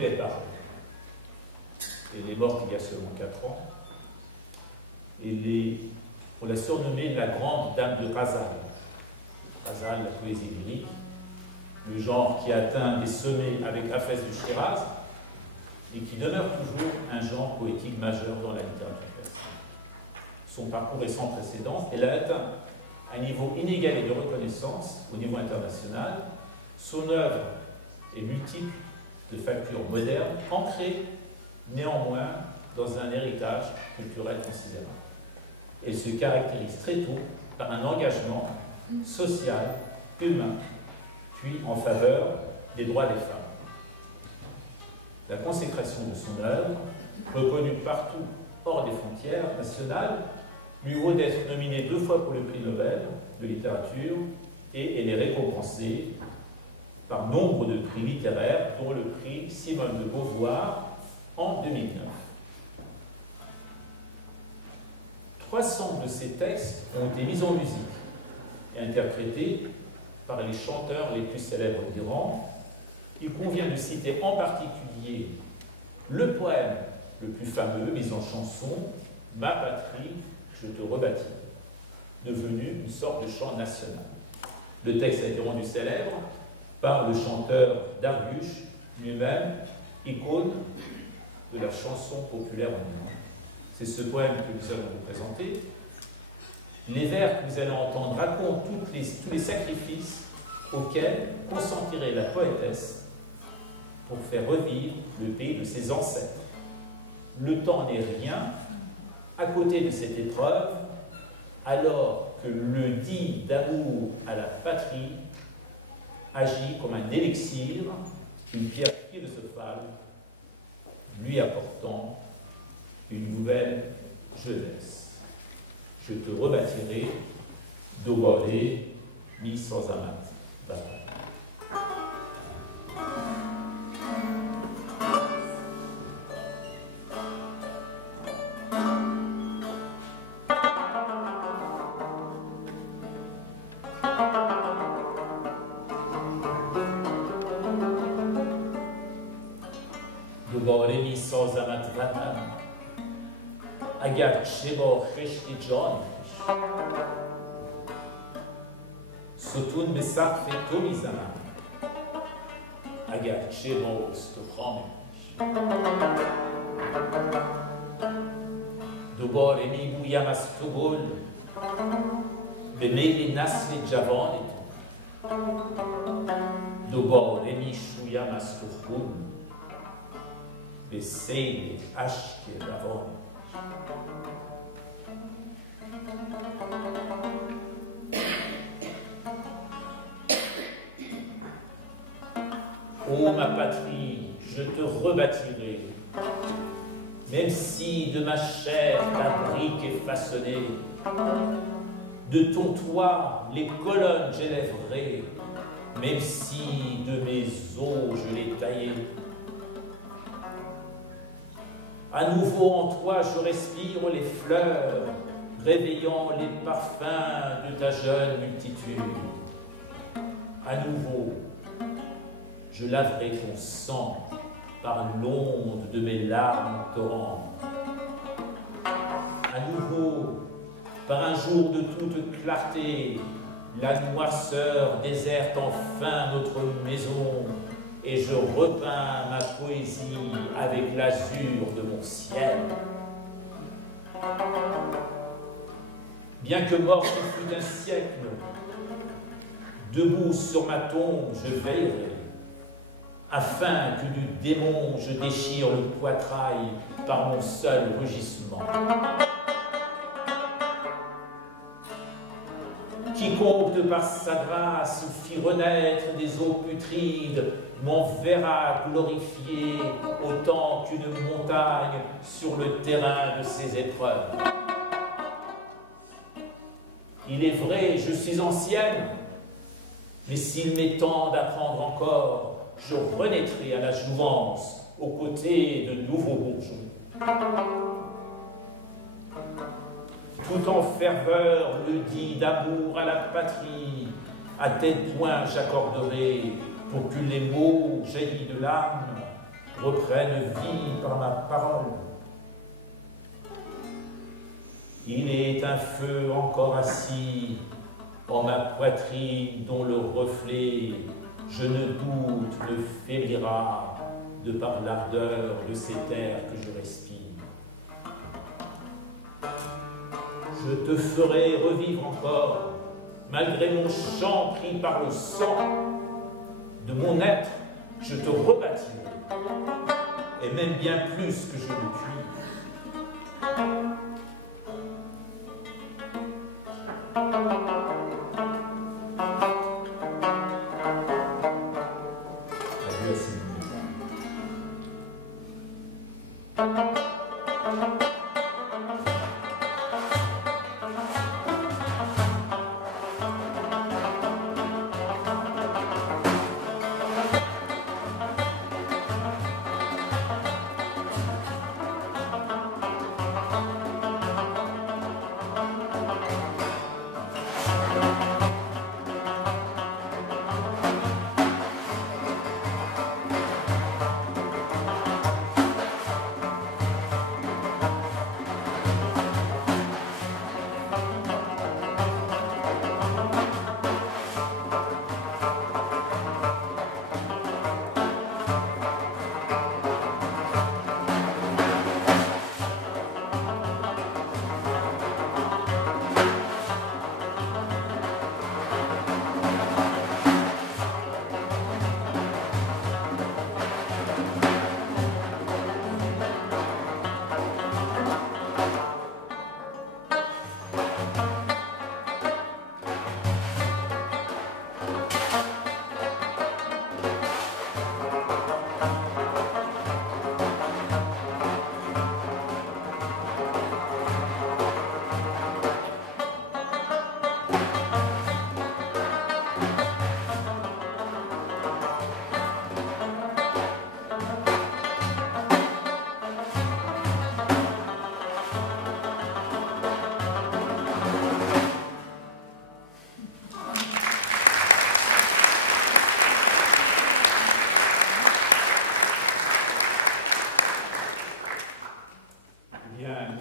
vivait par elle. Elle est morte il y a seulement 4 ans. On l'a surnommée la grande dame de Ghazal. Ghazal, la poésie lyrique, le genre qui a atteint des sommets avec Hafez du Shiraz et qui demeure toujours un genre poétique majeur dans la littérature persane. Son parcours est sans précédent. Elle a atteint un niveau inégalé de reconnaissance au niveau international. Son œuvre est multiple de factures modernes, ancrée néanmoins dans un héritage culturel considérable. Elle se caractérise très tôt par un engagement social, humain, puis en faveur des droits des femmes. La consécration de son œuvre, reconnue partout hors des frontières nationales, lui vaut d'être nominée 2 fois pour le prix Nobel de littérature et elle est récompensée par nombre de prix littéraires, dont le prix Simone de Beauvoir en 2009. 300 de ces textes ont été mis en musique et interprétés par les chanteurs les plus célèbres d'Iran. Il convient de citer en particulier le poème le plus fameux, mis en chanson, « Ma patrie, je te rebâtis », devenu une sorte de chant national. Le texte a été rendu célèbre par le chanteur Dariush, lui-même icône de la chanson populaire en Iran. C'est ce poème que nous allons vous présenter. Les vers que vous allez entendre racontent tous les sacrifices auxquels consentirait la poétesse pour faire revivre le pays de ses ancêtres. Le temps n'est rien à côté de cette épreuve, alors que le dit d'amour à la patrie agit comme un élixir, une pierre philosophale, lui apportant une nouvelle jeunesse. Je te rebâtirai, Dobore mi Sazamat. دوباره می سازمت وطن اگر چه با خشت جان پیش ستون به سقف تو می زنم اگر چه با استخوان پیش دوباره می بویم از تو گل به میل نسل جوان تو دوباره می شویم از تو خون به سیل اشک روان. Ô ma patrie, je te rebâtirai, même si de ma chair ta brique est façonnée, de ton toit les colonnes j'élèverai, même si de mes os je les taillai. À nouveau en toi je respire les fleurs, réveillant les parfums de ta jeune multitude. À nouveau, je laverai ton sang par l'onde de mes larmes en torrent. À nouveau, par un jour de toute clarté, la noirceur déserte enfin notre maison, et je repeins ma poésie avec l'azur de mon ciel. Bien que mort ce fût un siècle, debout sur ma tombe je veillerai, afin que du démon je déchire le poitrail par mon seul rugissement. Quiconque de par sa grâce fit renaître des eaux putrides m'en verra glorifié autant qu'une montagne sur le terrain de ses épreuves. Il est vrai, je suis ancienne, mais s'il m'est temps d'apprendre encore, je renaîtrai à la jouvence aux côtés de nouveaux bourgeois. Tout en ferveur, le dit d'amour à la patrie, à tel point j'accorderai pour que les mots jaillis de l'âme reprenne vie par ma parole. Il est un feu encore assis en ma poitrine dont le reflet, je ne doute, ne faiblira de par l'ardeur de cet air que je respire. Je te ferai revivre encore, malgré mon chant pris par le sang de mon être, je te rebâtirai, et même bien plus que je ne puis. Adieu à ces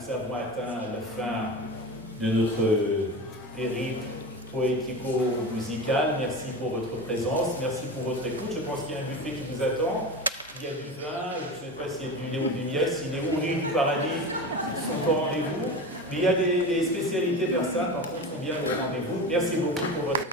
nous avons atteint la fin de notre périple poético-musical. Merci pour votre présence, merci pour votre écoute. Je pense qu'il y a un buffet qui vous attend. Il y a du vin, je ne sais pas s'il y a du lait ou du miel, si les houris du paradis sont au rendez-vous. Mais il y a des spécialités persanes, par contre, sont bien au rendez-vous. Merci beaucoup pour votre